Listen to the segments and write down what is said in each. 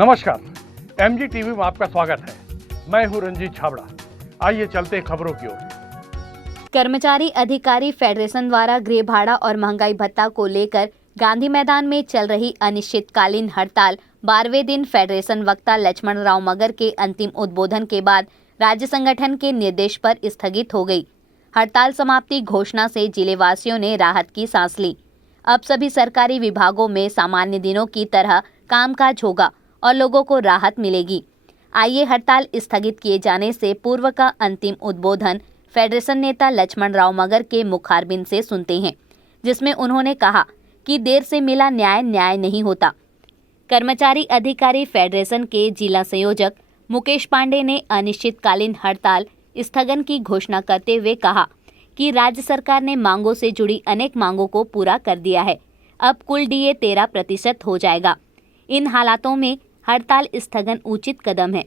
नमस्कार, MG TV में आपका स्वागत है। मैं हूं रंजीत छाबड़ा। आइए चलते हैं खबरों की ओर। कर्मचारी अधिकारी फेडरेशन द्वारा गृह भाड़ा और महंगाई भत्ता को लेकर गांधी मैदान में चल रही अनिश्चितकालीन हड़ताल 12वें दिन फेडरेशन वक्ता लक्ष्मण राव मगर के अंतिम उद्बोधन के बाद राज्य संगठन के निर्देश पर स्थगित हो गई। हड़ताल समाप्ति घोषणा से जिलेवासियों ने राहत की सांस ली। अब सभी सरकारी विभागों में सामान्य दिनों की तरह कामकाज होगा और लोगों को राहत मिलेगी। आइए हड़ताल स्थगित किए जाने से पूर्व का अंतिम उद्बोधन फेडरेशन नेता लक्ष्मण राव मगर के मुखारबिन से सुनते हैं, जिसमें उन्होंने कहा कि देर से मिला न्याय न्याय नहीं होता। कर्मचारी अधिकारी फेडरेशन के जिला संयोजक मुकेश पांडे ने अनिश्चितकालीन हड़ताल स्थगन की घोषणा करते हुए कहा कि राज्य सरकार ने मांगों से जुड़ी अनेक मांगों को पूरा कर दिया है। अब कुल डीए 13% हो जाएगा। इन हालातों में हड़ताल स्थगन उचित कदम है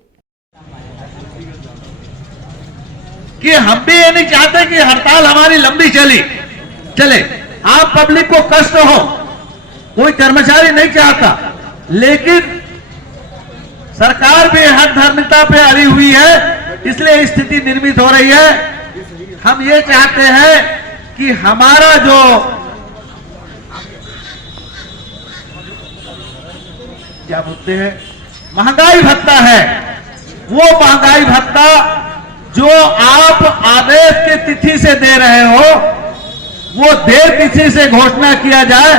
कि हम भी ये नहीं चाहते कि हड़ताल हमारी लंबी चले। आप पब्लिक को कष्ट हो, कोई कर्मचारी नहीं चाहता, लेकिन सरकार भी हठधर्मिता पे अड़ी हुई है, इसलिए स्थिति निर्मित हो रही है। हम ये चाहते हैं कि हमारा जो क्या बोलते हैं महंगाई भत्ता है, वो महंगाई भत्ता जो आप आदेश की तिथि से दे रहे हो, वो देर तिथि से घोषणा किया जाए।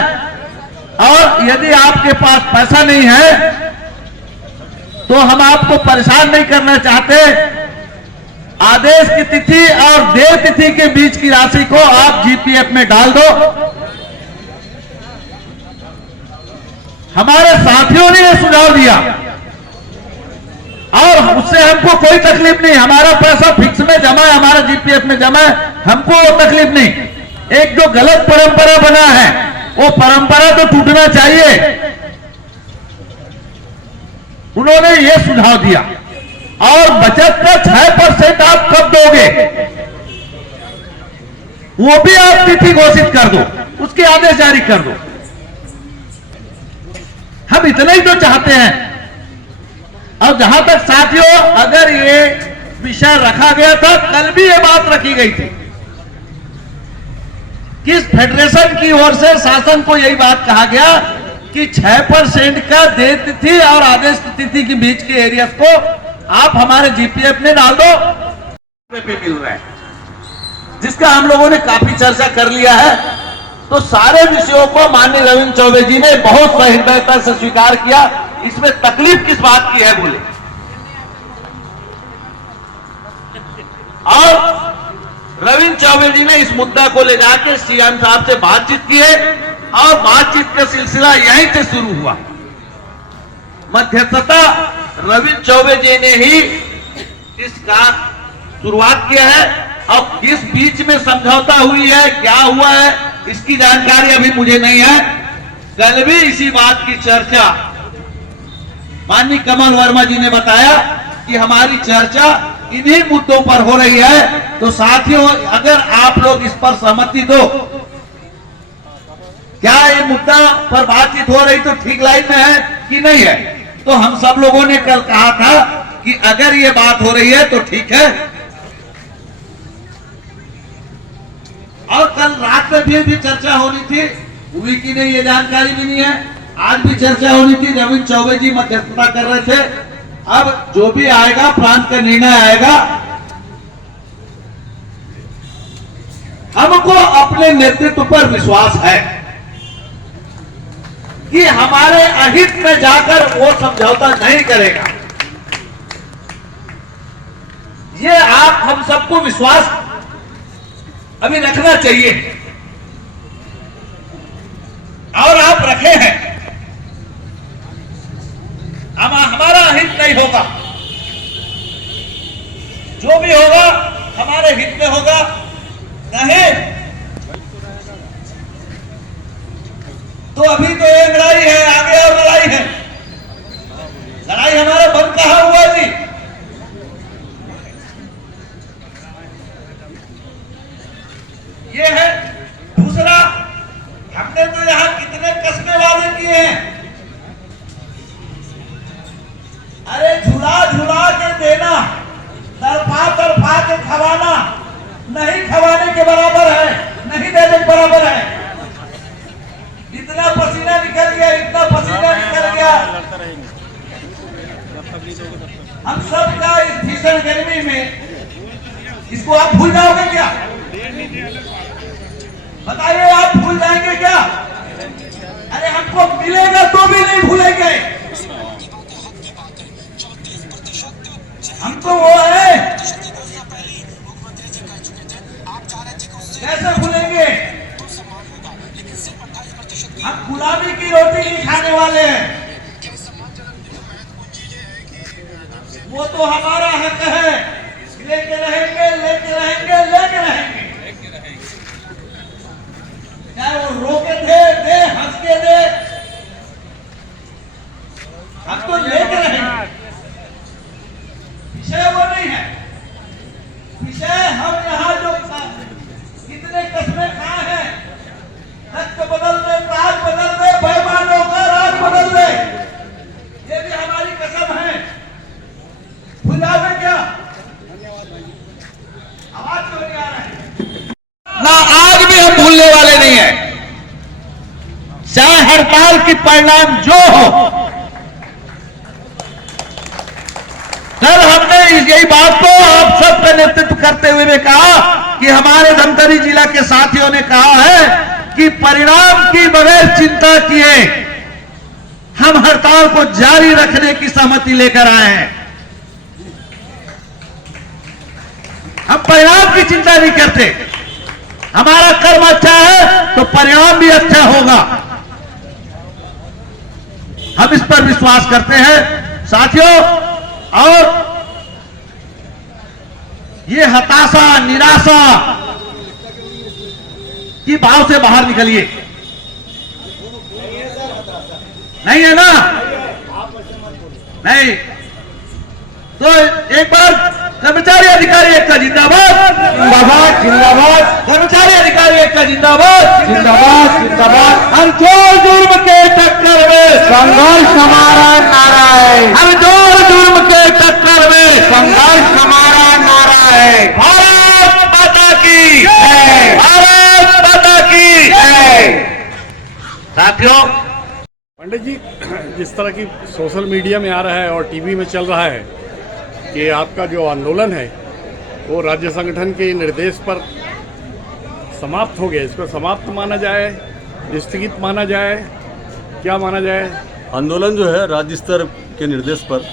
और यदि आपके पास पैसा नहीं है तो हम आपको परेशान नहीं करना चाहते। आदेश की तिथि और देर तिथि के बीच की राशि को आप जीपीएफ में डाल दो। हमारे साथियों ने यह सुझाव दिया और उससे हमको कोई तकलीफ नहीं। हमारा पैसा फिक्स में जमा है, हमारा जीपीएफ में जमा है, हमको वो तकलीफ नहीं। एक जो गलत परंपरा बना है, वो परंपरा तो टूटना चाहिए। उन्होंने ये सुझाव दिया। और बचत का 6% आप कब दोगे, वो भी आप तिथि घोषित कर दो, उसके आदेश जारी कर दो। हम इतना ही तो चाहते हैं। और जहां तक साथियों, अगर ये विषय रखा गया था, कल भी ये बात रखी गई थी कि फेडरेशन की ओर से शासन को यही बात कहा गया कि 6% का देय तिथि और आदेश तिथि के बीच के एरिया को आप हमारे जीपीएफ में डाल दो। पे मिल रहा है, जिसका हम लोगों ने काफी चर्चा कर लिया है। तो सारे विषयों को माननीय रविंद्र चौबे जी ने बहुत सहृदयता से स्वीकार किया। इसमें तकलीफ किस बात की है बोले, और रविंद्र चौबे जी ने इस मुद्दा को ले जाकर सीएम साहब से बातचीत की है और बातचीत का सिलसिला यहीं से शुरू हुआ। मध्यस्थता रविंद्र चौबे जी ने ही इसका शुरुआत किया है। अब किस बीच में समझौता हुई है, क्या हुआ है, इसकी जानकारी अभी मुझे नहीं है। कल भी इसी बात की चर्चा माननीय कमल वर्मा जी ने बताया कि हमारी चर्चा इन्हीं मुद्दों पर हो रही है। तो साथियों, अगर आप लोग इस पर सहमति दो, क्या ये मुद्दा पर बातचीत हो रही तो ठीक लाइन में है कि नहीं है? तो हम सब लोगों ने कल कहा था कि अगर ये बात हो रही है तो ठीक है। और कल रात में भी चर्चा होनी थी, हुई कि नहीं ये जानकारी भी नहीं है। आज भी चर्चा होनी थी, रविंद्र चौबे जी मध्यस्थता कर रहे थे। अब जो भी आएगा, प्रांत का निर्णय आएगा। हमको अपने नेतृत्व पर विश्वास है कि हमारे अहित में जाकर वो समझौता नहीं करेगा। ये आप हम सबको विश्वास अभी रखना चाहिए और आप रखे हैं। हमारा हित नहीं होगा, जो भी होगा हमारे हित में होगा। नहीं तो अभी तो ये लड़ाई है, आगे और लड़ाई है। लड़ाई हमारा बंद कहा हुआ जी। ये है। दूसरा, हमने तो यहां कितने कस्बे वादे किए हैं, भीषण गर्मी में इसको आप भूल जाओगे क्या? बताइए, आप भूल जाएंगे क्या? अरे हमको मिलेगा तो भी नहीं भूलेंगे। हम तो वो है, कैसे भूलेंगे? हम गुलाबी की रोटी नहीं खाने वाले हैं। वो तो हमारा हक है, लेके रहेंगे, लेके रहेंगे, लेके रहेंगे। चाहे वो रोके दे, हंस के दे, हम तो लेके रहेंगे। विषय वो नहीं है। विषय हम यहाँ जो कितने कस्में खाए हैं, रक्त बदल दे, ताज बदल दे, बेईमानों का राज बदल दे, ये भी हमारी कसम है। भुलावे क्या? आवाज क्यों नहीं आ रहा है? ना आज भी हम भूलने वाले नहीं है। चाहे हड़ताल की परिणाम जो हो, कल हमने यही बात को आप सबका नेतृत्व करते हुए ने कहा कि हमारे धमतरी जिला के साथियों ने कहा है कि परिणाम की बगैर चिंता किए हम हड़ताल को जारी रखने की सहमति लेकर आए हैं। हम परिणाम की चिंता नहीं करते। हमारा कर्म अच्छा है तो परिणाम भी अच्छा होगा, हम इस पर विश्वास करते हैं साथियों। और ये हताशा, निराशा की भाव से बाहर निकलिए। नहीं है ना? नहीं तो एक बार कर्मचारी अधिकारी एकता जिंदाबाद, जिंदाबाद, जिंदाबाद। कर्मचारी अधिकारी एकता जिंदाबाद, जिंदाबाद, जिंदाबाद। हम जोर जुर्म के टक्कर में संघर्ष हमारा नारा है। हम जोर जुर्म के टक्कर में संघर्ष हमारा नारा है। भारत माता की जय, भारत माता की जय। साथियों, पंडित जी, जिस तरह की सोशल मीडिया में आ रहा है और टीवी में चल रहा है कि आपका जो आंदोलन है वो राज्य संगठन के निर्देश पर समाप्त हो गया, इसको समाप्त माना जाए, स्थगित माना जाए, क्या माना जाए? आंदोलन जो है राज्य स्तर के निर्देश पर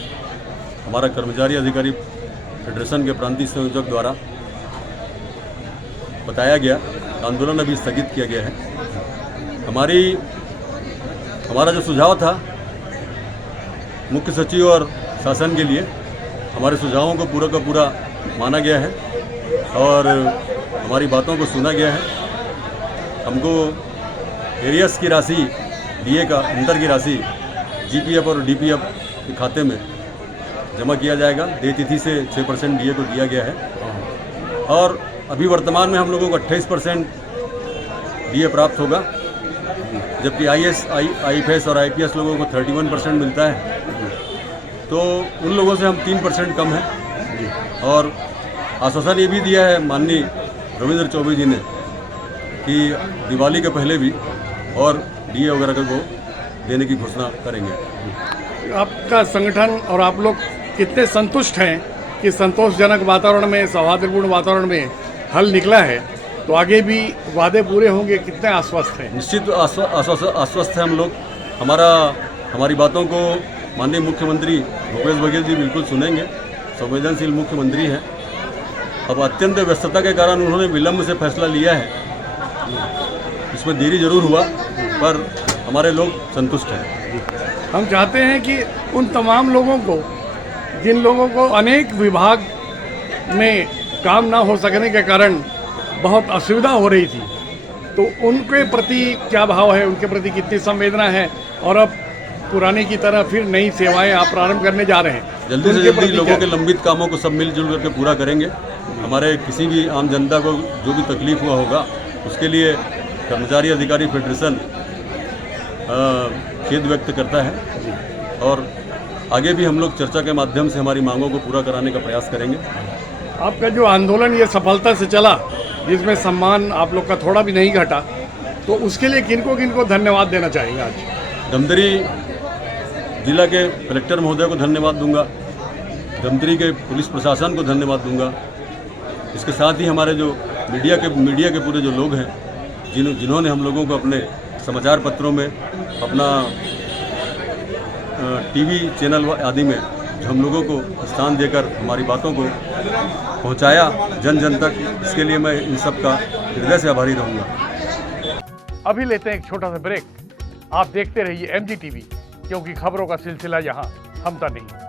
हमारा कर्मचारी अधिकारी फेडरेशन के प्रांतीय संयोजक द्वारा बताया गया, आंदोलन अभी स्थगित किया गया है। हमारा जो सुझाव था मुख्य सचिव और शासन के लिए, हमारे सुझावों को पूरा का पूरा माना गया है और हमारी बातों को सुना गया है। हमको एरियस की राशि, डीए का अंतर की राशि जीपीएफ और डीपीएफ के खाते में जमा किया जाएगा। देय तिथि से 6% डीए को दिया गया है और अभी वर्तमान में हम लोगों को 28% डीए प्राप्त होगा, जबकि आईएफएस और आईपीएस लोगों को 31% मिलता है। तो उन लोगों से हम 3% कम हैं। और आश्वासन ये भी दिया है माननीय रविंद्र चौबे जी ने कि दिवाली के पहले भी और डीए वगैरह को देने की घोषणा करेंगे। आपका संगठन और आप लोग कितने संतुष्ट हैं कि संतोषजनक वातावरण में, सौहार्दपूर्ण वातावरण में हल निकला है, तो आगे भी वादे पूरे होंगे? कितने आश्वस्त हैं? निश्चित आश्वस्त हैं हम लोग। हमारी बातों को माननीय मुख्यमंत्री भूपेश बघेल जी बिल्कुल सुनेंगे। संवेदनशील मुख्यमंत्री हैं। अब अत्यंत व्यस्तता के कारण उन्होंने विलंब से फैसला लिया है, इसमें देरी जरूर हुआ पर हमारे लोग संतुष्ट हैं। हम चाहते हैं कि उन तमाम लोगों को, जिन लोगों को अनेक विभाग में काम ना हो सकने के कारण बहुत असुविधा हो रही थी, तो उनके प्रति क्या भाव है, उनके प्रति कितनी संवेदना है, और अब पुराने की तरह फिर नई सेवाएं आप प्रारंभ करने जा रहे हैं। जल्दी से जल्दी लोगों के लंबित कामों को सब मिलजुल करके पूरा करेंगे। हमारे किसी भी आम जनता को जो भी तकलीफ हुआ होगा उसके लिए कर्मचारी अधिकारी फेडरेशन खेद व्यक्त करता है और आगे भी हम लोग चर्चा के माध्यम से हमारी मांगों को पूरा कराने का प्रयास करेंगे। आपका जो आंदोलन ये सफलता से चला, जिसमें सम्मान आप लोग का थोड़ा भी नहीं घटा, तो उसके लिए किनको किनको धन्यवाद देना चाहेंगे? आज धमतरी जिला के कलेक्टर महोदय को धन्यवाद दूंगा, धमतरी के पुलिस प्रशासन को धन्यवाद दूंगा। इसके साथ ही हमारे जो मीडिया के पूरे जो लोग हैं जिन्होंने हम लोगों को अपने समाचार पत्रों में, अपना टीवी चैनल आदि में जो हम लोगों को स्थान देकर हमारी बातों को पहुंचाया जन जन तक, इसके लिए मैं इन सब का हृदय से आभारी रहूंगा। अभी लेते हैं एक छोटा सा ब्रेक। आप देखते रहिए MG TV, क्योंकि खबरों का सिलसिला यहाँ थमता नहीं।